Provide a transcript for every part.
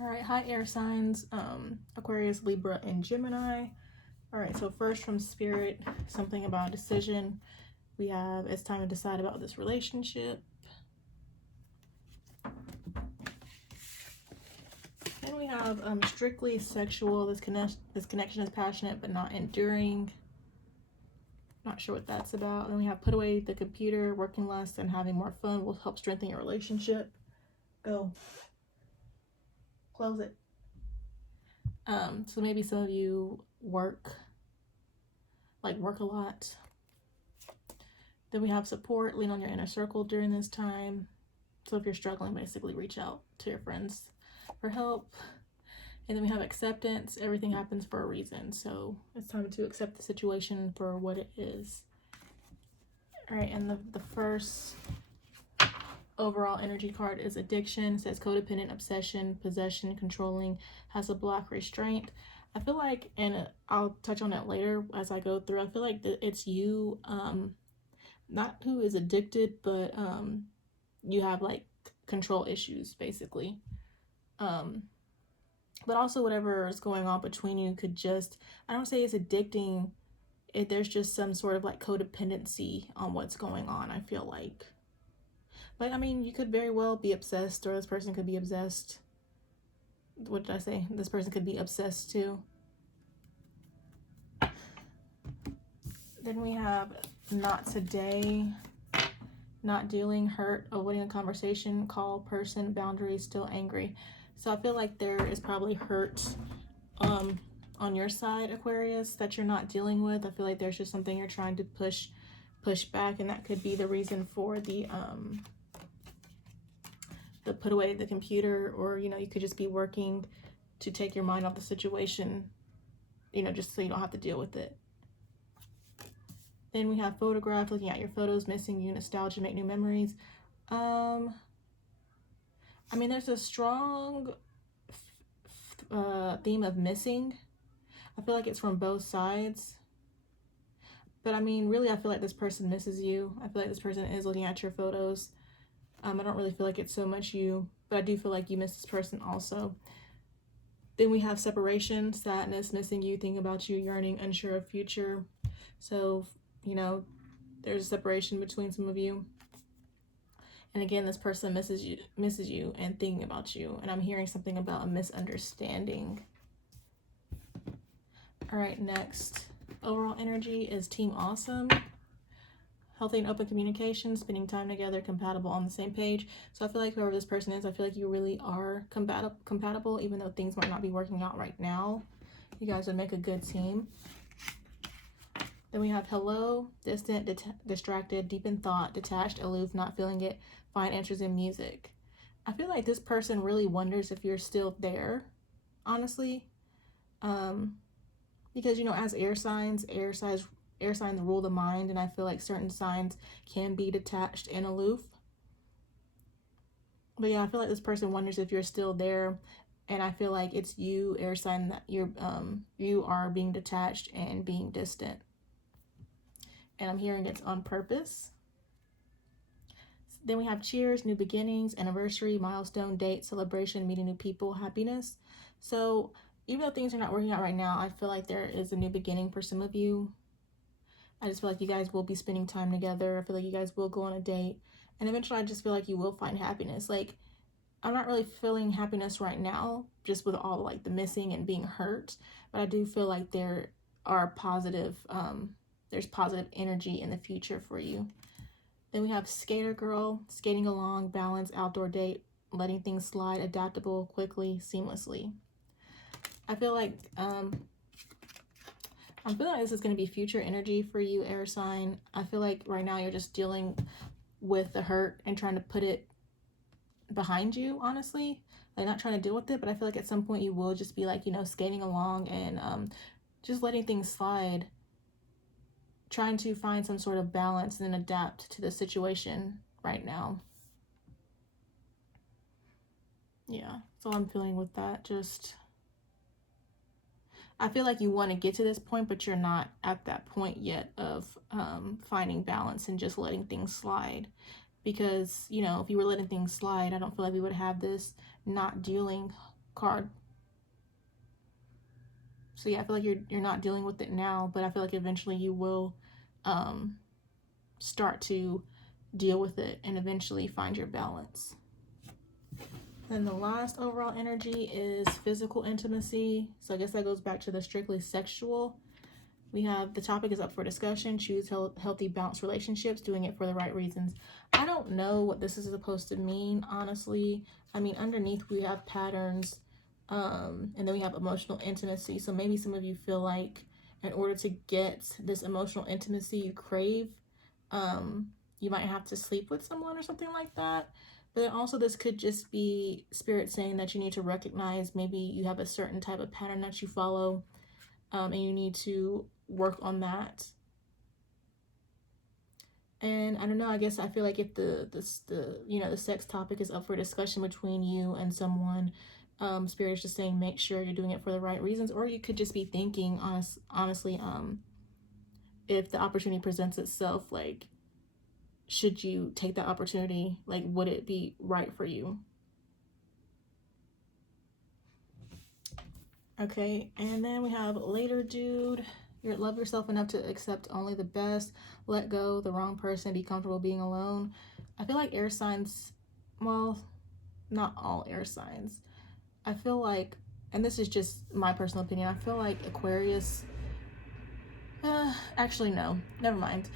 All right, hi air signs, Aquarius, Libra, and Gemini. All right, so first from Spirit, something about decision. We have it's time to decide about this relationship. Then we have strictly sexual. This connection is passionate but not enduring. Not sure what that's about. Then we have put away the computer, working less and having more fun will help strengthen your relationship. Go. Close it. So maybe some of you work a lot. Then we have support, lean on your inner circle during this time. So if you're struggling, basically reach out to your friends for help. And then we have acceptance. Everything happens for a reason. So it's time to accept the situation for what it is. All right, and the first overall energy card is addiction. It says codependent, obsession, possession, controlling, has a block, restraint. I feel like, and I'll touch on that later as I go through, I feel like it's you, not who is addicted, but you have like control issues basically. But also whatever is going on between you could just, I don't say it's addicting, there's just some sort of like codependency on what's going on, I feel like. But I mean, you could very well be obsessed, or this person could be obsessed. What did I say? This person could be obsessed too. Then we have not today, not dealing, hurt, avoiding a conversation, call, person, boundaries, still angry. So I feel like there is probably hurt on your side, Aquarius, that you're not dealing with. I feel like there's just something you're trying to push back, and that could be the reason for the put away the computer, or you know, you could just be working to take your mind off the situation, you know, just so you don't have to deal with it. Then we have photograph, looking at your photos, missing you, nostalgia, make new memories. I mean, there's a strong theme of missing. I feel like it's from both sides. But I mean, really, I feel like this person misses you. I feel like this person is looking at your photos. I don't really feel like it's so much you, but I do feel like you miss this person also. Then we have separation, sadness, missing you, thinking about you, yearning, unsure of future. So, you know, there's a separation between some of you. And again, this person misses you and thinking about you. And I'm hearing something about a misunderstanding. All right, next. Overall energy is team awesome. Healthy and open communication, spending time together, compatible, on the same page. So I feel like whoever this person is, I feel like you really are compatible, even though things might not be working out right now. You guys would make a good team. Then we have hello, distant, distracted, deep in thought, detached, aloof, not feeling it, find answers in music. I feel like this person really wonders if you're still there, honestly. Because, you know, as air signs rule the mind, and I feel like certain signs can be detached and aloof. But yeah, I feel like this person wonders if you're still there, and I feel like it's you, air sign, that you are being detached and being distant. And I'm hearing it's on purpose. Then we have cheers, new beginnings, anniversary, milestone, date, celebration, meeting new people, happiness. So even though things are not working out right now, I feel like there is a new beginning for some of you. I just feel like you guys will be spending time together. I feel like you guys will go on a date. And eventually I just feel like you will find happiness. Like, I'm not really feeling happiness right now, just with all like the missing and being hurt. But I do feel like there are positive, there's positive energy in the future for you. Then we have skater girl, skating along, balance, outdoor date, letting things slide, adaptable, quickly, seamlessly. I feel like this is going to be future energy for you, air sign. I feel like right now you're just dealing with the hurt and trying to put it behind you, honestly. Like, not trying to deal with it, but I feel like at some point you will just be like, you know, skating along and just letting things slide, trying to find some sort of balance and adapt to the situation right now. Yeah, that's all I'm feeling with that. Just, I feel like you want to get to this point, but you're not at that point yet of finding balance and just letting things slide. Because, you know, if you were letting things slide, I don't feel like we would have this not dealing card. So yeah, I feel like you're not dealing with it now, but I feel like eventually you will start to deal with it and eventually find your balance. Then the last overall energy is physical intimacy. So I guess that goes back to the strictly sexual. We have the topic is up for discussion. Choose healthy, balanced relationships, doing it for the right reasons. I don't know what this is supposed to mean, honestly. I mean, underneath we have patterns, and then we have emotional intimacy. So maybe some of you feel like in order to get this emotional intimacy you crave, you might have to sleep with someone or something like that. But also this could just be spirit saying that you need to recognize maybe you have a certain type of pattern that you follow, and you need to work on that. And I don't know, I guess I feel like if the sex topic is up for discussion between you and someone, spirit is just saying make sure you're doing it for the right reasons. Or you could just be thinking honestly, if the opportunity presents itself, like, should you take that opportunity? Like, would it be right for you? Okay, and then we have later, dude. You love yourself enough to accept only the best, let go the wrong person, be comfortable being alone. I feel like air signs, well, not all air signs. I feel like, and this is just my personal opinion, I feel like Aquarius, actually no, never mind.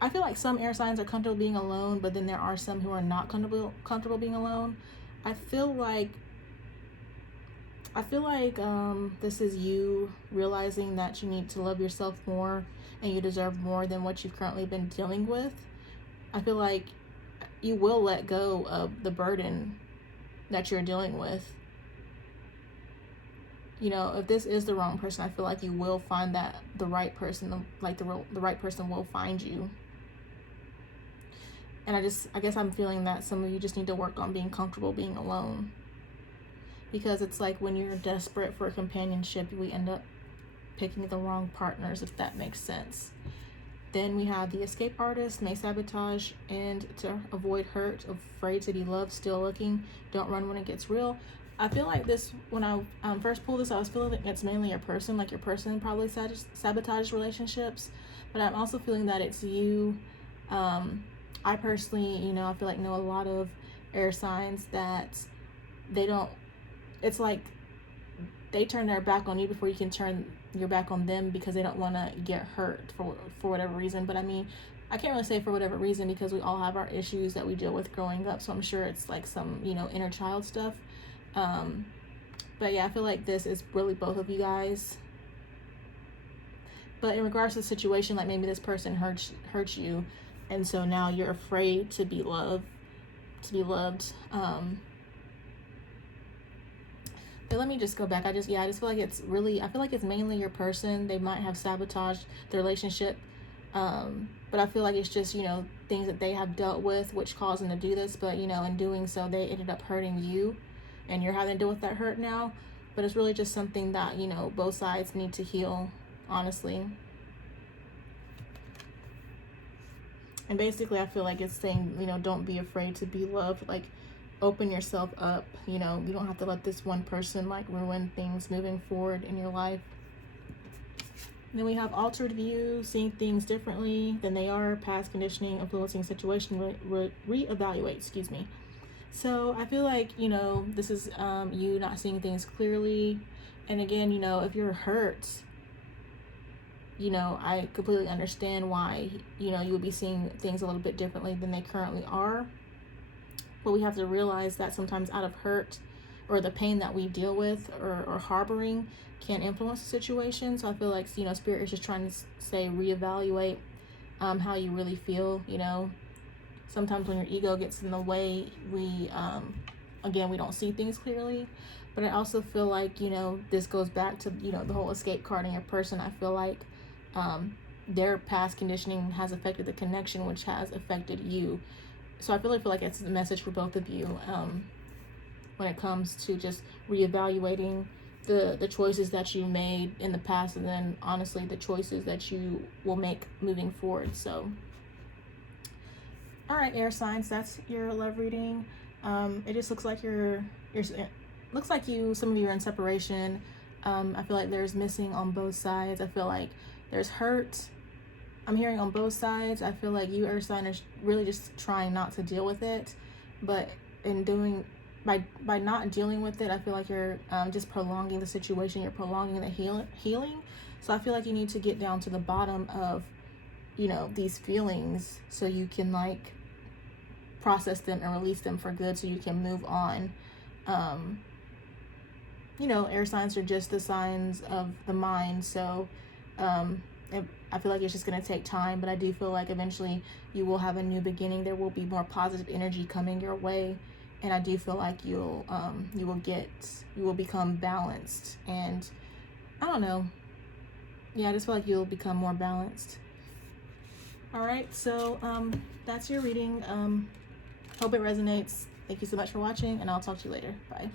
I feel like some air signs are comfortable being alone, but then there are some who are not comfortable being alone. I feel like this is you realizing that you need to love yourself more and you deserve more than what you've currently been dealing with. I feel like you will let go of the burden that you're dealing with. You know, if this is the wrong person, I feel like you will find that the right person, the right person will find you. And I guess I'm feeling that some of you just need to work on being comfortable being alone. Because it's like when you're desperate for companionship, we end up picking the wrong partners, if that makes sense. Then we have the escape artist, may sabotage and to avoid hurt, afraid to be loved, still looking, don't run when it gets real. I feel like this, when I first pulled this, I was feeling that it's mainly your person, like your person probably sabotages relationships. But I'm also feeling that it's you. I personally, I feel like know a lot of air signs that they don't, it's like they turn their back on you before you can turn your back on them because they don't want to get hurt for whatever reason. But I mean, I can't really say for whatever reason because we all have our issues that we deal with growing up. So I'm sure it's like some, inner child stuff. But yeah, I feel like this is really both of you guys. But in regards to the situation, like maybe this person hurts you, and so now you're afraid to be loved. But let me just go back. I just feel like it's really, I feel like it's mainly your person. They might have sabotaged the relationship. But I feel like it's just, things that they have dealt with, which caused them to do this. But, in doing so, they ended up hurting you. And you're having to deal with that hurt now. But it's really just something that, both sides need to heal, honestly. And basically, I feel like it's saying, don't be afraid to be loved. Like, open yourself up. You don't have to let this one person, like, ruin things moving forward in your life. And then we have altered view, seeing things differently than they are, past conditioning, influencing situation, reevaluate, So I feel like, this is you not seeing things clearly. And again, if you're hurt, I completely understand why, you would be seeing things a little bit differently than they currently are. But we have to realize that sometimes out of hurt or the pain that we deal with or harboring can influence the situation. So I feel like, Spirit is just trying to say reevaluate how you really feel. Sometimes when your ego gets in the way, we don't see things clearly. But I also feel like, this goes back to, the whole escape card in your person. I feel like their past conditioning has affected the connection, which has affected you. So I feel like it's a message for both of you when it comes to just reevaluating the choices that you made in the past, and then honestly the choices that you will make moving forward. So all right, air signs, that's your love reading. It just looks like looks like some of you are in separation. I feel like there's missing on both sides. I feel like there's hurt. I'm hearing on both sides. I feel like you, Earth sign, are really just trying not to deal with it, but by not dealing with it, I feel like you're just prolonging the situation. You're prolonging the healing. So I feel like you need to get down to the bottom of, these feelings so you can like process them and release them for good so you can move on. Air signs are just the signs of the mind. So I feel like it's just going to take time, but I do feel like eventually you will have a new beginning. There will be more positive energy coming your way. And I do feel like you will become balanced. And I don't know. Yeah, I just feel like you'll become more balanced. All right. So that's your reading. Hope it resonates. Thank you so much for watching, and I'll talk to you later. Bye.